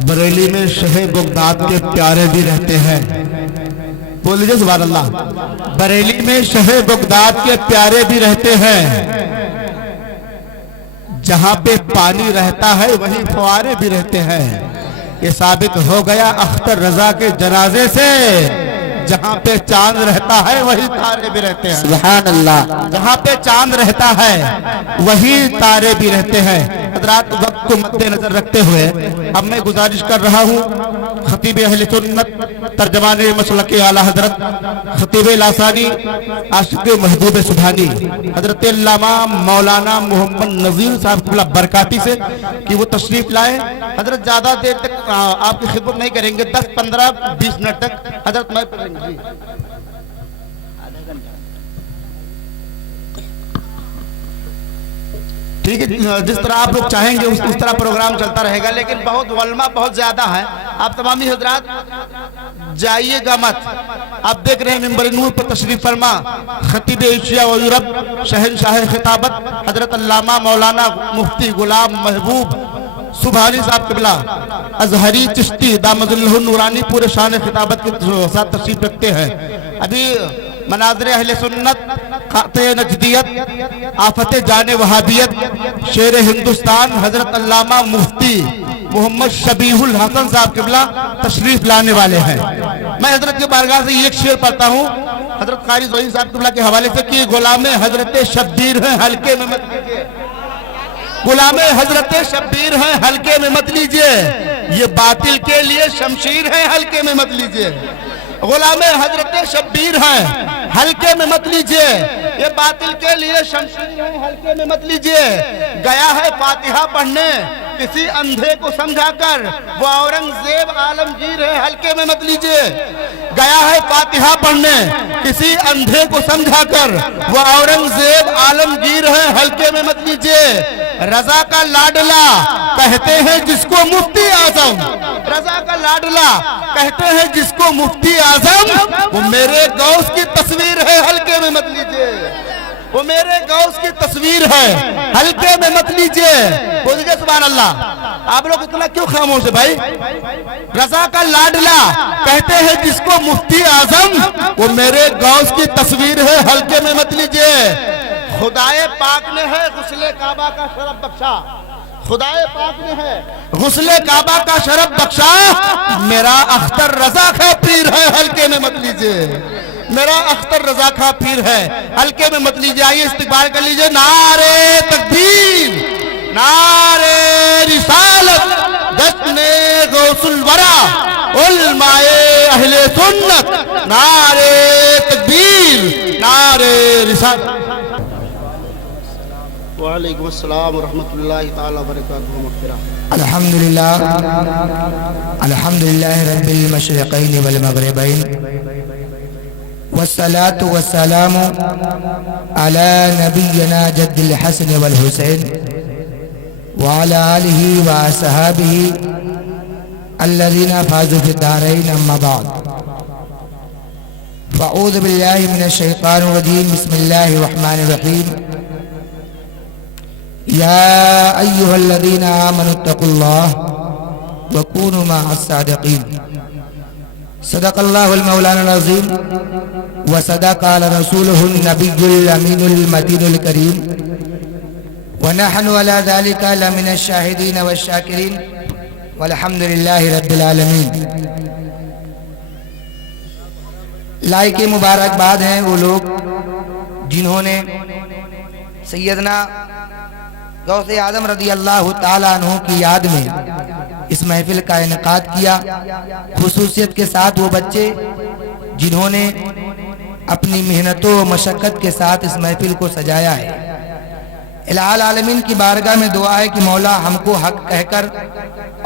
बरेली में शहे बगदाद के प्यारे भी रहते हैं। बोल लीजिए सुभान अल्लाह। बरेली में शहे बगदाद के प्यारे भी रहते हैं। जहां पे पानी रहता है वहीं फुआरे भी रहते हैं। ये साबित हो गया अख्तर रजा के जनाजे से। जहां पे चांद रहता है वही तारे भी रहते हैं। सुभान अल्लाह। जहां पे चांद रहता है वही तारे भी रहते हैं। हज़रात, वक्त को मद्देनजर रखते हुए अब मैं गुजारिश कर रहा हूं खतीब अहले सुन्नत तर्जमान मसलक आला हजरत खतीब लासानी आशिक महबूब सुभानी हजरत अल्लामा मौलाना मोहम्मद नजीर साहब क़िबला बरकाती से कि वो तशरीफ लाए। हजरत ज्यादा देर तक आपकी खिदमत नहीं करेंगे, 10, 15, 20 मिनट तक हजरत मैं पढ़ेंगे जी। ठीक है, जिस तरह आप लोग चाहेंगे उस तरह प्रोग्राम चलता रहेगा, लेकिन बहुत वल्मा बहुत ज्यादा है। आप तमामी हजरात जाइएगा मत। आप देख रहे हैं मिंबर नूर पर तशरीफ फरमा खतीब एशिया व यूरोप शहंशाह खिताबत हजरत अल्लामा मौलाना मुफ्ती गुलाम महबूब सुभानी साहब क़िबला अजहरी चिश्ती दामदुल्लाह नूरानी पूरे शान खिताबत के साथ तशरीफ रखते हैं। अभी मनाज़िर अहले सुन्नत, क़ाते नजदियत, आफते जाने वहाबियत, शेर हिंदुस्तान हजरत अल्लामा मुफ्ती मोहम्मद शबीहुल हसन साहब क़िबला तशरीफ लाने वाले हैं। मैं हजरत की बारगाह से एक शेर पढ़ता हूँ हजरत क़ारी ज़ोई साहब क़िबला के हवाले से कि गुलामे हजरत शब्बीर हैं हल्के में मत लीजिए। गुलामे हजरत शब्बीर हैं हल्के में मत लीजिए। ये बातिल के लिए शमशीर है हल्के में मत लीजिए। गुलामे हजरत शब्बीर हैं हल्के में मत लीजिए। ये बातिल के लिए शमशीर है हल्के में मत लीजिए। गया है फातिहा पढ़ने किसी अंधे को समझाकर, वो औरंगजेब आलमगीर है हल्के में मत लीजिए। गया है फातिहा पढ़ने किसी अंधे को समझाकर, वो औरंगजेब आलमगीर है हल्के में मत लीजिए। रजा का लाडला कहते हैं जिसको मुफ्ती आजम, रजा का लाडला कहते हैं जिसको मुफ्ती आजम, वो मेरे गौस की तस्वीर है हल्के में मत लीजिए। वो मेरे गौस की तस्वीर है हल्के में मत लीजिए। बोलिए सुभान अल्लाह। आप लोग इतना क्यों खामोश है भाई? रजा का लाडला कहते हैं जिसको मुफ्ती आजम, वो मेरे गौस की तस्वीर है हल्के में मत लीजिए। खुदाए पाक ने है गुस्ले काबा का शरफ बख्शा, खुदाए पाक ने है गुस्ले काबा का शरफ बख्शा, मेरा अख्तर रजा का पीर है हल्के में मत लीजिए। मेरा अख्तर रजा का पीर है हल्के में मत लीजिए। आइए इस्तिकबाल कर लीजिए। नारे तकबीर, नारे रिसालत, जश्ने गौसुल वरा, उलमाए अहले सुन्नत, नारे तकबीर, नारे रिसालत। वालेकुम अस्सलाम व रहमतुल्लाहि ताला व बरकातुहू मग़फ़िरह। अल्हम्दुलिल्लाह, अल्हम्दुलिल्लाह रब्बिल मशरिक़ैन वल मग़रिबैन, वस्सलातु वस्सलामु अला नबिय्यिना जद्दिल हसन वल हुसैन व अला आलिहि व असहाबिहि अल्लज़ीना फ़ाज़ू फ़िद दारैन, अम्मा बाद। फ़अऊज़ु बिल्लाहि मिनश शैतानिर रजीम, बिस्मिल्लाहिर रहमानिर रहीम। या अय्युहल्लज़ीना आमनुत्तक़ुल्लाह व कूनू मअस सादिक़ीन। सदक़ल्लाहुल मौलाना अज़ीम व सदक़ल रसूलुहुन नबियुल अमीनुल मतीनुल करीम व नहनु अला ज़ालिका लमिनश शाहिदीन व शाकिरीन वल्हम्दुलिल्लाहि रब्बिल आलमीन। लायके मुबारकबाद हैं वो लोग जिन्होंने सैयदना गौसे आज़म रज़ी अल्लाह ताला अन्हु की याद में इस महफिल का इनेकाद किया। खुसूसियत के साथ वो बच्चे जिन्होंने अपनी मेहनतों व मशक्क़त के साथ इस महफिल को सजाया है। इलाहुल आलमीन की बारगाह में दुआ है कि मौला हमको हक कहकर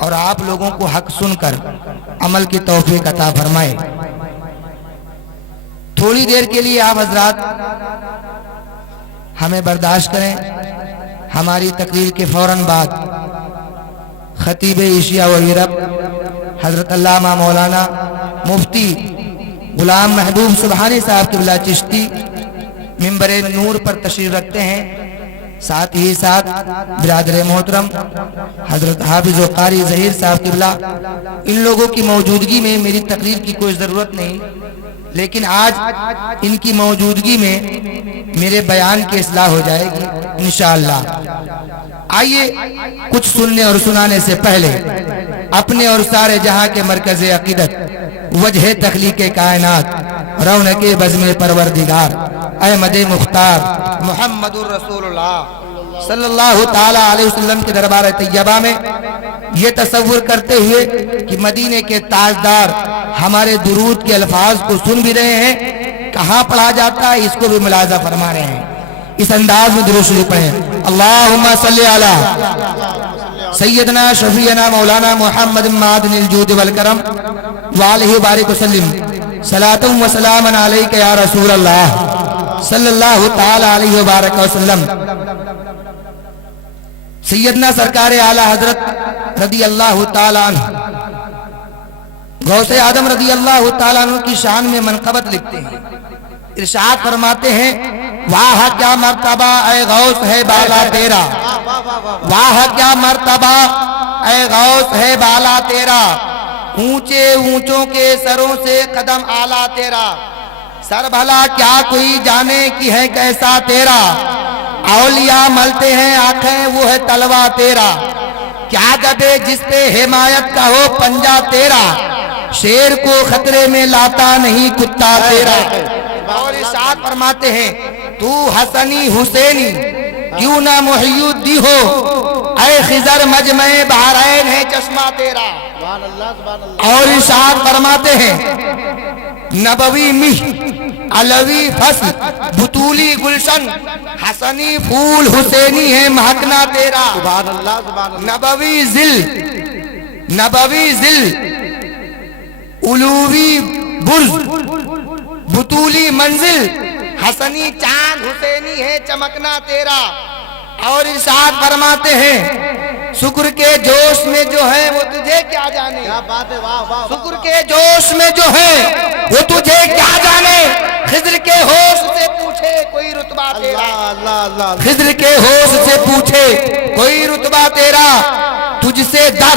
और आप लोगों को हक सुनकर अमल की तौफीक अता फरमाए। थोड़ी देर के लिए आप हजरात हमें बर्दाश्त करें। हमारी तकरीर के फौरन बाद खतीब एशिया व यूरोप हजरत अल्लामा मौलाना मुफ्ती गुलाम महबूब सुभानी साहब क़िबला चिश्ती मिंबर नूर पर तशरीफ रखते हैं। साथ ही साथ बिरादर मोहतरम हजरत हाफिज व कारी ज़हीर साहब किबला, इन लोगों की मौजूदगी में मेरी तकरीर की कोई ज़रूरत नहीं, लेकिन आज इनकी मौजूदगी में मेरे बयान की इस्लाह हो जाएगी इंशाअल्लाह। आइए कुछ सुनने और सुनाने से पहले अपने और सारे जहां के मरकज़ अक़ीदत वजह तख्लीक़ कायनात रौनक बज़्म परवरदिगार अहमद मुख्तार मुहम्मदुर रसूलुल्लाह सल्लल्लाहु ताला अलैहि वसल्लम के दरबार तैयबा में ये तसव्वुर करते हुए कि मदीने के ताजदार हमारे दुरूद के अल्फाज को सुन भी रहे हैं, कहाँ पढ़ा जाता है इसको भी मुलाजा फरमा रहे हैं। इस अंदाज में दुरूद शरीफ पढ़ें। अल्लाहुम्मा सल्ली अला सय्यदना शफीना मौलाना मुहम्मद मादनिल जूद वल करम व अलैहि बारिक वसल्लम सलातुम व सलामन अलैका या रसूल अल्लाह सल्लल्लाहु ताला अलैहि व बारक वसल्लम। सैयदना सरकार आला हजरत रदी अल्लाह ताला अन्हु गौसे आदम रदी अल्लाह ताला अन्हु की शान में मनक़बत लिखते हैं, इरशाद फरमाते हैं, वाह क्या मर्तबा ए गौस है बाला तेरा, वाह क्या मर्तबा ए गौस है बाला तेरा, ऊंचे ऊंचों के सरों से कदम आला तेरा, सर भला क्या कोई जाने की है कैसा तेरा, औलिया मलते हैं आंखें वो है तलवा तेरा, क्या दबे जिस पे हिमायत का हो पंजा तेरा, शेर को खतरे में लाता नहीं कुत्ता तेरा। और इरशाद फरमाते हैं, तू हसनी हुसैनी क्यों ना मुहियुद्दीन हो, ऐ खिजर मजमे बहरैन है चश्मा तेरा। और इरशाद फरमाते हैं, नबवी मिह अलवी फसल बुतूली गुलशन हसनी फूल हुसैनी है महकना तेरा। नबवी जिल उलूवी बुर्ज बुतूली मंजिल हसनी चांद हुसैनी है चमकना तेरा। और इरशाद फरमाते हैं, शुक्र के जोश में जो है वो तुझे क्या जाने, क्या बात है, वाह वाह, शुक्र के जोश में जो है वो तुझे क्या जाने, खिज्र के होश से पूछे कोई रुतबा तेरा, खिज्र के होश से पूछे कोई रुतबा तेरा, तुझसे दर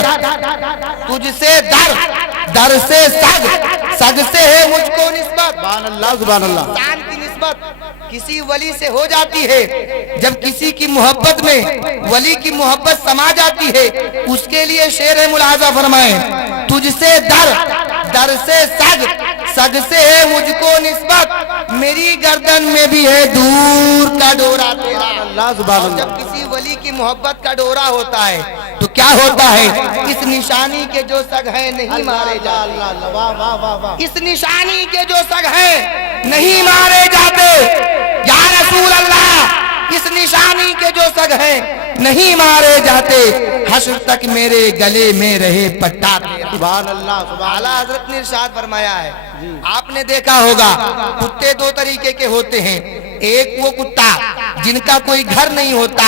दर से सग से है मुझको निस्बत, सुभान अल्लाह। इंसान की निस्बत किसी वली से हो जाती है, जब किसी की मोहब्बत में वली की मोहब्बत समा जाती है, उसके लिए शेर मुलाजा फरमाए, तुझसे दर से सग से है मुझको निस्बत, मेरी गर्दन में भी है दूर का डोरा तेरा। जब किसी वली की मोहब्बत का डोरा होता है तो क्या होता है, इस निशानी के जो सग है नहीं मारे जाते, इस निशानी के जो सग है नहीं मारे जाते, या रसूल अल्लाह इस निशानी के जो सग है नहीं मारे जाते, हश्र तक मेरे गले में रहे पट्टा तेरा। सुभान अल्लाह, सुभान अल्लाह। हजरत ने इरशाद फरमाया है, आपने देखा होगा कुत्ते दो तरीके के होते हैं, एक वो कुत्ता जिनका कोई घर नहीं होता,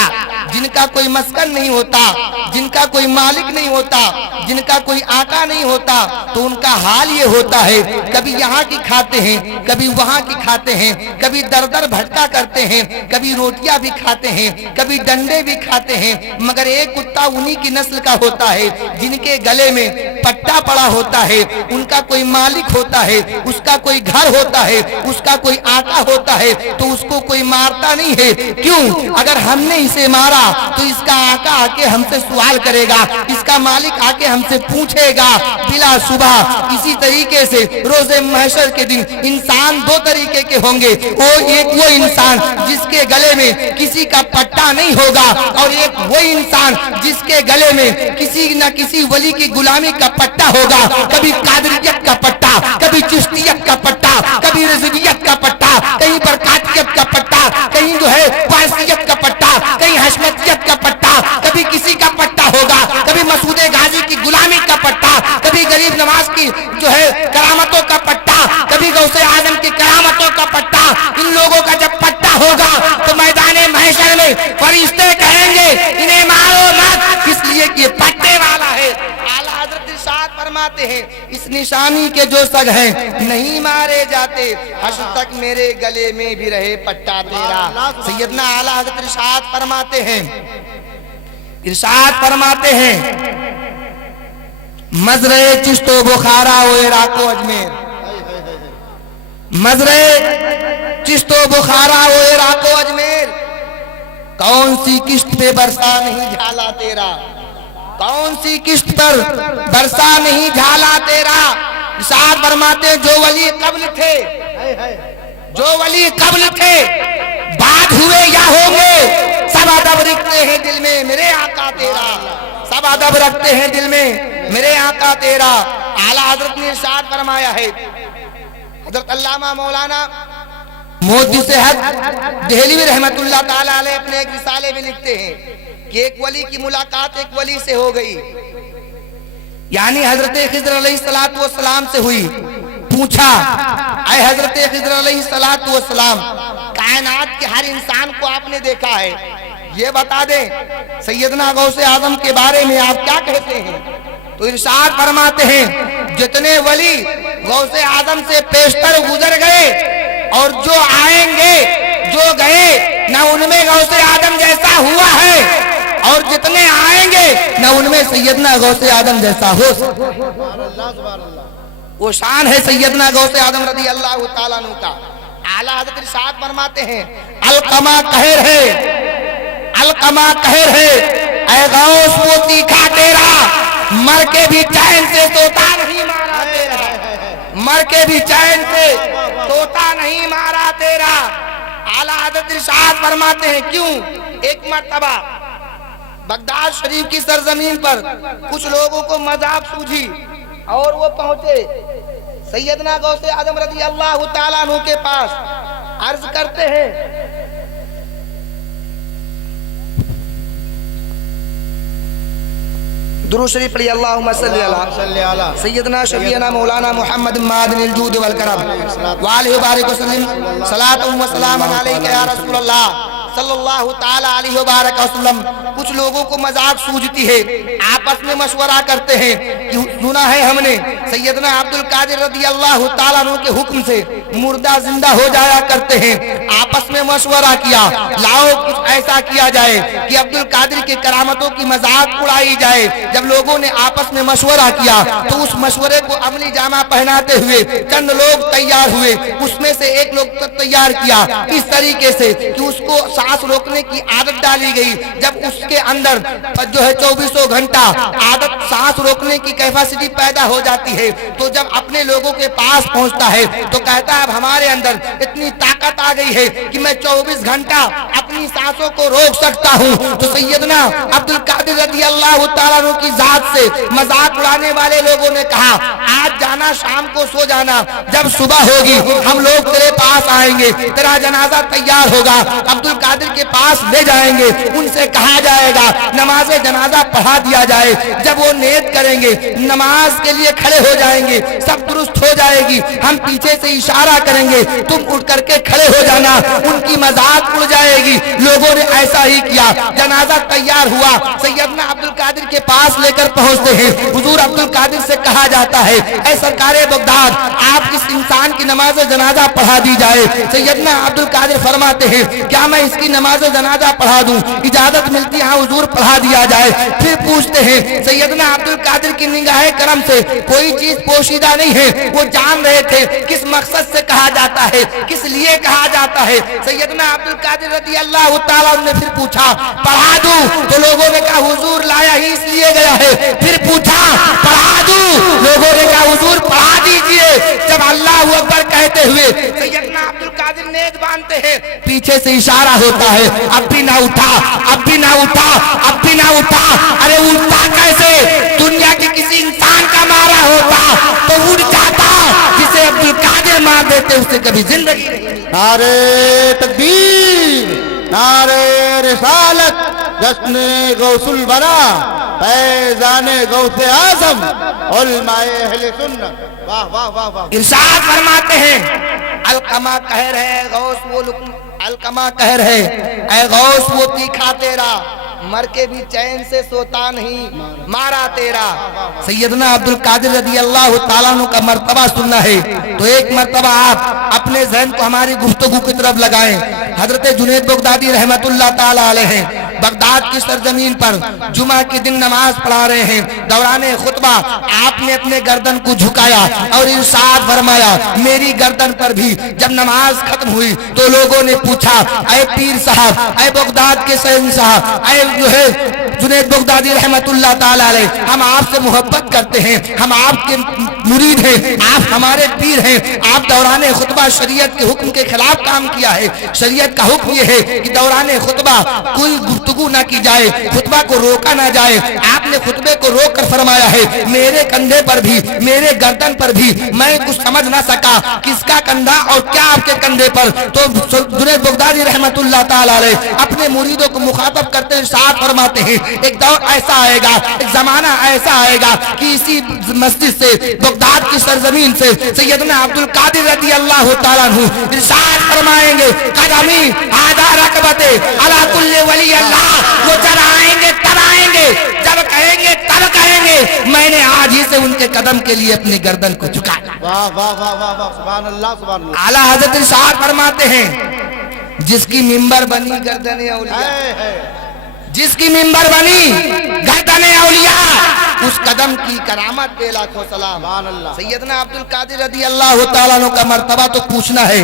जिनका कोई मस्कन नहीं होता, जिनका कोई मालिक नहीं होता, जिनका कोई आका नहीं होता, तो उनका हाल ये होता है, कभी यहाँ की खाते हैं, कभी वहाँ की खाते हैं, कभी दर दर भटका करते हैं, कभी रोटियां भी खाते हैं, कभी डंडे भी खाते हैं, मगर एक कुत्ता उन्हीं की नस्ल का होता है जिनके गले में पट्टा पड़ा होता है, उनका कोई मालिक होता है, उसका कोई घर होता है, उसका कोई आका होता है, तो उसको कोई मारता नहीं है। क्यों? अगर हमने इसे मारा तो इसका आका आके हमसे सवाल करेगा, इसका मालिक आके हमसे पूछेगा बिला सुबह। इसी तरीके से रोजे महशर के दिन इंसान दो तरीके के होंगे, वो इंसान जिसके गले में किसी का पट्टा नहीं होगा, और एक वो इंसान जिसके गले में किसी न किसी वली की गुलामी का पट्टा होगा, कभी कादरियत का पट्टा, कभी चिश्तियत का पट्टा, कभी रिजवियत का पट्टा, कहीं पर कातियत का पट्टा, कहीं जो है वारसियत का पट्टा, कहीं हशमतियत का पट्टा, कभी किसी का पट्टा होगा, कभी मसूद गाजी की गुलामी का पट्टा, कभी गरीब नवाज की जो है करामतों का पट्टा, कभी गौसे आजम की करामतों का पट्टा। इन लोगों का जब पट्टा होगा तो मैदाने महशर में फरिश्ते कहेंगे इन्हें मारो मत, इसलिए कि ये पट्टे वाला है। आला हजरत इरशाद ارشاد فرماتے ہیں اس نشانی کے جو سگ ہیں نہیں مارے جاتے، حشر تک میرے گلے میں بھی رہے پٹا تیرا۔ سیدنا اعلیٰ حضرت ارشاد فرماتے ہیں مزرعے چشت و بخارا و عراق و اجمیر، مزرعے چشت و بخارا و عراق و اجمیر، کون سی کشت پہ برسا نہیں جھالا تیرا، کون سی کشت پر برسا نہیں جھالا تیرا۔ ارشاد فرماتے ہیں جو ولی قبل تھے بعد ہوئے یا ہوں گے، سب ادب رکھتے ہیں دل میں میرے آقا تیرا، سب ادب رکھتے ہیں دل میں میرے آقا تیرا۔ اعلیٰ حضرت نے ارشاد فرمایا ہے، حضرت علامہ مولانا مودی صحت دہلوی رحمت اللہ تعالی علیہ اپنے ایک رسالے میں لکھتے ہیں کہ ایک ولی کی ملاقات ایک ولی سے ہو گئی، یعنی حضرت خضر علیہ السلام سے ہوئی۔ پوچھا اے حضرت خضر علیہ السلام، کائنات کے ہر انسان کو آپ نے دیکھا ہے، یہ بتا دیں سیدنا غوث اعظم کے بارے میں آپ کیا کہتے ہیں؟ تو ارشاد فرماتے ہیں جتنے ولی غوث اعظم سے پیشتر گزر گئے اور جو آئیں گے جو گئے نہ ان میں غوث اعظم جیسا ہوا ہے، اور جتنے آئیں گے نہ ان میں سیدنا غوث اعظم جیسا ہو سکتا۔ وہ شان ہے سیدنا غوث اعظم رضی اللہ تعالیٰ عنہ کا۔ اعلیٰ حضرت ارشاد فرماتے ہیں القما قہر ہے، القما قہر ہے، اے غوث وہ تیکھا تیرا، مر کے بھی چین سے توتا نہیں مارا تیرا، مر کے بھی چین سے توتا نہیں مارا تیرا۔ اعلیٰ حضرت ارشاد فرماتے ہیں کیوں؟ ایک مرتبہ بغداد شریف کی سرزمین پر کچھ لوگوں کو مذاق سوجھی اور وہ پہنچے سیدنا غوث اعظم رضی اللہ تعالیٰ عنہ کے پاس، عرض کرتے ہیں درود شریف پڑھی اللہم صلی علی سیدنا شفیعنا مولانا محمد معدن الجود والکرم وآلہ بارک وسلم صلاۃ و سلام علیک یا رسول اللہ صلی اللہ تعالی علیہ وبارک وسلم۔ کچھ لوگوں کو مذاق سوجتی ہے، آپس میں مشورہ کرتے ہیں کہ سنا ہے ہم نے سیدنا عبد القادر رضی اللہ تعالیٰ عنہ کے حکم سے مردہ زندہ ہو جایا کرتے ہیں۔ آپس میں مشورہ کیا لاؤ کچھ ایسا کیا جائے کہ عبد القادر کی کرامتوں کی مذاق اڑائی جائے۔ جب لوگوں نے آپس میں مشورہ کیا تو اس مشورے کو عملی جامہ پہناتے ہوئے چند لوگ تیار ہوئے، اس میں سے ایک لوگ تیار کیا اس طریقے سے کہ اس کو سانس روکنے کی عادت ڈالی گئی۔ جب اس کے اندر جو ہے 24 گھنٹہ عادت سانس روکنے کی کیپیسٹی پیدا ہو جاتی ہے تو جب اپنے لوگوں کے پاس پہنچتا ہے تو کہتا ہے اب ہمارے اندر اتنی طاقت آ گئی ہے کہ میں 24 گھنٹہ اپنی سانسوں کو روک سکتا ہوں۔ تو سیدنا عبد القادر رضی اللہ تعالیٰ عنہ کی ذات سے مذاق اڑانے والے لوگوں نے کہا آج جانا شام کو سو جانا، جب صبح ہوگی ہم لوگ تیرے پاس آئیں گے، تیرا جنازہ تیار ہوگا، عبد القادر کے پاس لے جائیں گے، ان سے کہا جائے گا نماز جنازہ پڑھا دیا جائے۔ جب وہ نیت کریں گے نماز کے لیے کھڑے ہو جائیں گے، سب درست ہو جائے گی، ہم پیچھے سے اشارہ کریں گے تم اٹھ کر کے کھڑے ہو جانا، ان کی مذاق اڑ جائے گی۔ لوگوں نے ایسا ہی کیا، جنازہ تیار ہوا، سیدنا عبد القادر کے پاس لے کر پہنچتے ہیں۔ حضور عبد القادر سے کہا جاتا ہے اے سرکار بغداد آپ کس انسان کی نماز جنازہ پڑھا دی جائے؟ سیدنا عبد القادر فرماتے ہیں کیا میں اس کی نماز جنازہ پڑھا دوں؟ اجازت ملتی ہے حضور پڑھا دیا جائے۔ پھر پوچھتے ہیں سیدنا عبد القادر کی نگاہ کرم سے کوئی چیز پوشیدہ نہیں ہے، وہ جان رہے تھے کس مقصد سے کہا جاتا ہے، کس لیے کہا جاتا ہے۔ سیدنا عبد القادر رضی اللہ تعالیٰ نے پھر پوچھا پڑھا دوں؟ تو لوگوں نے کہا حضور لایا ہی اس لیے گیا ہے۔ پھر پوچھا پڑھا دوں؟ لوگوں نے کہا حضور پڑھا دیجئے۔ جب اللہ اکبر کہتے ہوئے سیدنا عبد القادر نیت باندھتے ہیں، پیچھے سے اشارہ ہوتا ہے اب بھی نہ اٹھا، اب بھی نہ اٹھا، اب بھی نہ اٹھا۔ ارے اٹھتا کیسے؟ دنیا کے کسی انسان کا مارا ہوتا تو اٹھ جاتا، جسے عبد القادر مار دیتے اسے کبھی زندگی نہیں۔ نعرے تکبیر، نعرے رسالت، جشن غوث الورا، فیضان غوث اعظم، علماء اہل سنت۔ واہ واہ واہ واہ۔ ارشاد فرماتے ہیں القما قہر ہے غوث وہ القما قہر ہے، اے غوث وہ تیکھا تیرا، मर के भी चैन से सोता नहीं, मारा तेरा। सैयदना अब्दुल कादिर रज़ी अल्लाह ताला अन्हु का मर्तबा सुनना है तो एक मर्तबा आप अपने ज़हन को हमारी गुफ्तगू की तरफ लगाएं। हजरत जुनैद बगदादी रहमतुल्लाह ताला अलैह हैं, बगदाद की सरजमीन पर जुमा के दिन नमाज पढ़ा रहे हैं। दौराने खुतबा आपने अपने गर्दन को झुकाया और इरशाद फरमाया, मेरी गर्दन पर भी जब नमाज खत्म हुई तो लोगों ने पूछा, ऐ पीर साहब, ऐ बगदाद के शहंशाह, ऐ जो है जुनैद बगदादी रहमतुल्लाह ताला अलैह, हम आपसे मोहब्बत करते हैं, हम आपके मुरीद हैं, आप हमारे पीर हैं। आप दौराने खुतबा शरीयत के हुक्म के खिलाफ काम किया है। शरीयत का हुक्म ये है कि दौराने खुतबा कोई गुफ्तगू ना की जाए, खुतबा को रोका ना जाए। आपने खुतबे को रोक कर फरमाया है, मेरे कंधे पर भी, मेरे गर्दन पर भी मैं कुछ समझ ना सका किसका कंधा और क्या आपके कंधे पर। तो जुनैद बगदादी रहमतुल्लाह ताला अलैह अपने मुरीदों को मुखातब करते हुए साथ फरमाते हैं, एक दौर ऐसा आएगा, एक जमाना ऐसा आएगा कि इसी मस्जिद से, बगदाद की सरजमीन से सैयदना अब्दुल कादिर रज़ी अल्लाह ताला अन्हु इरशाद फरमाएंगे, कदमी आधा रकबते अला कुल्ले वली अल्लाह, वो जब आएंगे तब आएंगे, जब कहेंगे तब कहेंगे, मैंने आज ही से उनके कदम के लिए अपनी गर्दन को झुकाया। वाह वाह वाह वाह वाह, सुभान अल्लाह सुभान अल्लाह। आला हजरत इरशाद फरमाते हैं, जिसकी मिंबर बनी गर्दन औलिया, जिसकी मिंबर बनी गर्दन औलिया, उस कदम की करामत पे लाखों सलाम। सैयदना अब्दुल कादिर रज़ी अल्लाह ताला अन्हु का मर्तबा तो पूछना है,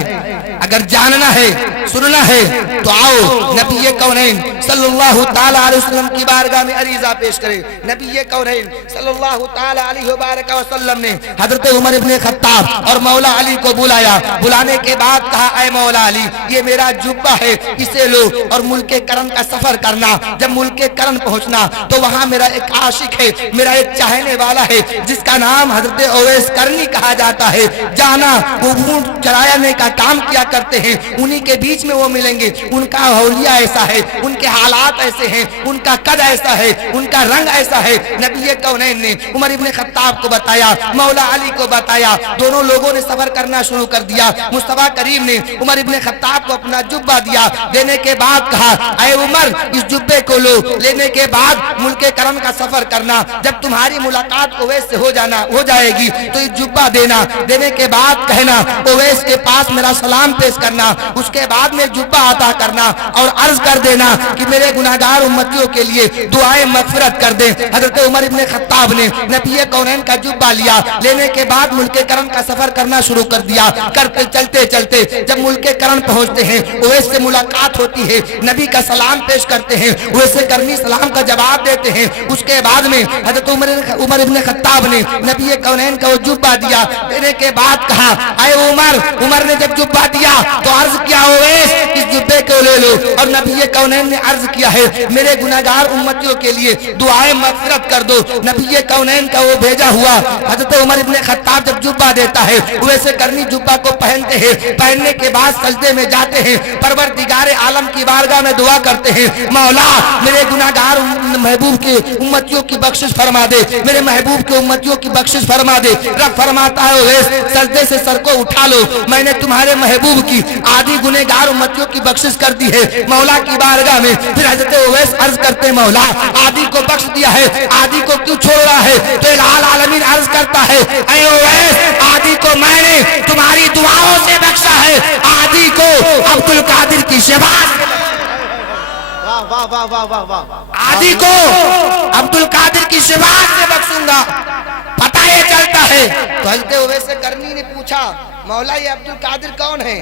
अगर जानना है, सुनना है तो आओ नबी कौनैन सल्लल्लाहु ताला अलैहि वसल्लम की बारगाह में अरीज़ा पेश करें। नबी कौनैन सल्लल्लाहु ताला अलैहि वसल्लम ने हजरत उमर इब्ने खत्ताब और मौला अली को बुलाया। बुलाने के बाद कहा, ऐ मौला अली, ये मेरा जुब्बा है, इसे लो और मुल्के करन का सफर करना। जब मुल्के करन पहुंचना तो वहां मेरा एक आशिक है, मेरा एक चाहने वाला है जिसका नाम हजरत ओवैस करनी कहा जाता है। जाना, वो ऊंट चराने का काम किया करते हैं, उन्हीं के बीच में वो मिलेंगे। उनका हौलिया ऐसा है, उनके हालात ऐसे हैं, उनका कद ऐसा है, उनका रंग ऐसा है। नबी कौनैन ने उमर इब्ने खत्ताब को बताया, मौला अली को बताया, दोनों लोगों ने सफर करना शुरू कर दिया। मुस्तफा करीम ने उमर इब्ने खत्ताब को अपना जुब्बा दिया। देने के बाद कहा, ऐ उमर, इस जुब्बे को लो, लेने के बाद मुल्के करम का सफर करना। जब तुम्हारी मुलाकात ओवैस से हो जाएगी तो ये जुब्बा देना। देने के बाद कहना, ओवैस के पास मेरा सलाम पेश करना। उसके बाद में जुब्बा अता करना और अर्ज कर देना कि मेरे गुनाहगार उम्मतियों के लिए दुआएं मगफिरत कर दे। हजरत उमर इब्ने खत्ताब ने नबी कौनैन का जुब्बा लिया। लेने के बाद मुल्के करम का सफर करना शुरू कर दिया। करते चलते चलते जब मुल्के करम पहुंचते हैं, ओवैस से मुलाकात होती है, नबी का सलाम पेश करते हैं, ओवैस करनी सलाम का जवाब देते हैं। उसके बाद में हजरत उमर इब्ने खत्ताब ने नबी कौनैन का वो जुब्बा दिया। देने के बाद कहा, ऐ उमर ने जब जुब्बा दिया तो अर्ज किया, ओवैस, इस जुब्बे को ले लो। और नबी कौनैन ने अर्ज किया है, मेरे गुनाहगार उम्मतियों के लिए दुआएं मगफिरत कर दो। नबी कौनैन का वो भेजा हुआ हजरत उमर इब्ने खत्ताब जब जुब्बा देता है, वैसे करनी जुब्बा को पहनते हैं। पहनने के बाद सजदे में जाते हैं, परवरदिगार आलम की बारगाह में दुआ करते हैं, मौला मेरे गुनाहगार महबूब के उम्मतियों की बख्शिश फरमा दे, मेरे महबूब के उम्मतियों की बख्शिश फरमा दे। रब फरमाता है, ओवैस, सजदे से सर को उठा लो, मैंने तुम्हारे महबूब की आधी गुनहगार उम्मतियों की बख्शिश कर दी है मौला की बारगाह में। फिर हजरत ओवैस अर्ज करते, मौला आधी को बख्श दिया है, आधी को क्यों छोड़ रहा है? तो इलाल आलमीन अर्ज करता है, ऐ ओवैस, आधी को मैंने तुम्हारी दुआओं से बख्शा है, आधी को अब्दुल कादिर की शबाश, वाह वाह वाह वाह वाह, आदि को अब्दुल कादिर की शबाश से बख्शूंगा। पता ये चलता है। तो हजरत ओवैस करनी ने पूछा, मौला ये अब्दुल कादिर कौन है?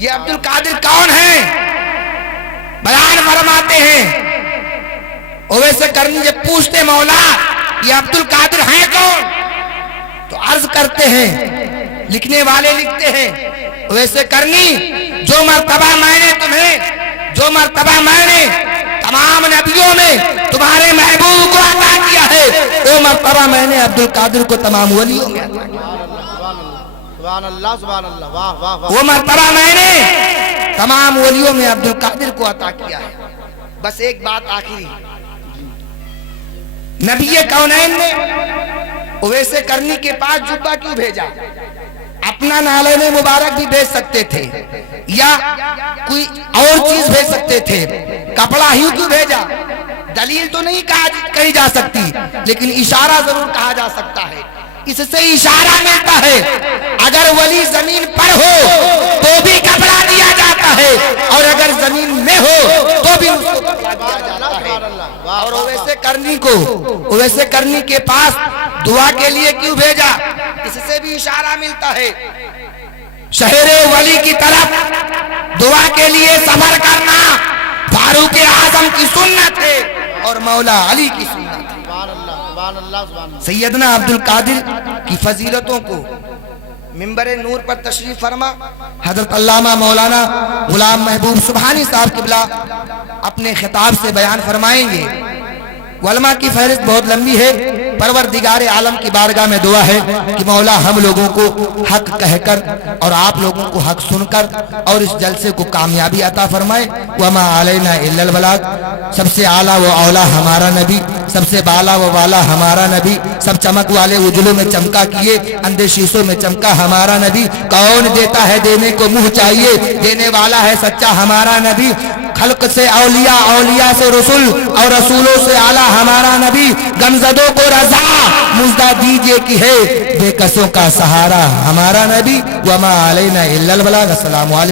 ये अब्दुल कादिर कौन है? बयान फरमाते हैं, ओवैस करनी जब पूछते, मौला ये अब्दुल कादिर है कौन? तो अर्ज करते हैं, लिखने वाले लिखते हैं, ओवैस करनी, जो मर्तबा मैंने तुम्हें, जो मर्तबा मैंने तमाम नबियों में तुम्हारे महबूब को अता किया है, वो मर्तबा मैंने अब्दुल कादिर को तमाम वलियों में अता किया। सुभान अल्लाह सुभान अल्लाह, वाह वाह वाह, वो मर्तबा मैंने तमाम वलियों में अब्दुल कादिर को अता किया है। बस एक बात आखिरी, नबी कौनैन ने ओवैस करनी के पास जुब्बा क्यों भेजा? आप اپنا نالین مبارک بھی بھیج سکتے تھے یا کوئی اور چیز بھیج سکتے تھے، کپڑا ہی کیوں بھیجا؟ دلیل تو نہیں کہی جا سکتی، لیکن اشارہ ضرور کہا جا سکتا ہے۔ اس سے اشارہ ملتا ہے اگر ولی زمین پر ہو تو بھی کپڑا دیا جاتا ہے، اور اگر زمین میں ہو تو بھی اس کو کپڑا دیا جاتا ہے۔ اور اویسے کرنی کے پاس دعا کے لیے کیوں بھیجا؟ اس سے بھی اشارہ ملتا ہے شہر ولی کی طرف دعا کے لیے سفر کرنا فاروق اعظم کی سنت ہے اور مولا علی کی سنت ہے۔ سیدنا عبد القادر کی فضیلتوں کو منبر نور پر تشریف فرما حضرت علامہ مولانا غلام محبوب سبحانی صاحب قبلہ اپنے خطاب سے بیان فرمائیں گے۔ علماء کی فہرست بہت لمبی ہے، پروردگار عالم کی بارگاہ میں دعا ہے کہ مولا ہم لوگوں کو حق کہہ کر اور آپ لوگوں کو حق سن کر اور اس جلسے کو کامیابی عطا فرمائے۔ وما علینا الا البلاغ۔ سب سے اعلیٰ و اولا ہمارا نبی، سب سے بالا و والا ہمارا نبی، سب چمک والے اجلوں میں چمکا کیے اندھے شیشوں میں چمکا ہمارا نبی، کون دیتا ہے دینے کو منہ چاہیے، دینے والا ہے سچا ہمارا نبی، خلق سے اولیاء، اولیاء سے رسول اور رسولوں سے اعلیٰ ہمارا نبی، غمزدوں کو رضا مزدہ دیجئے کہ ہے بے کسوں کا سہارا ہمارا نبی۔ وما علینا الا البلاغ۔ السلام علیکم۔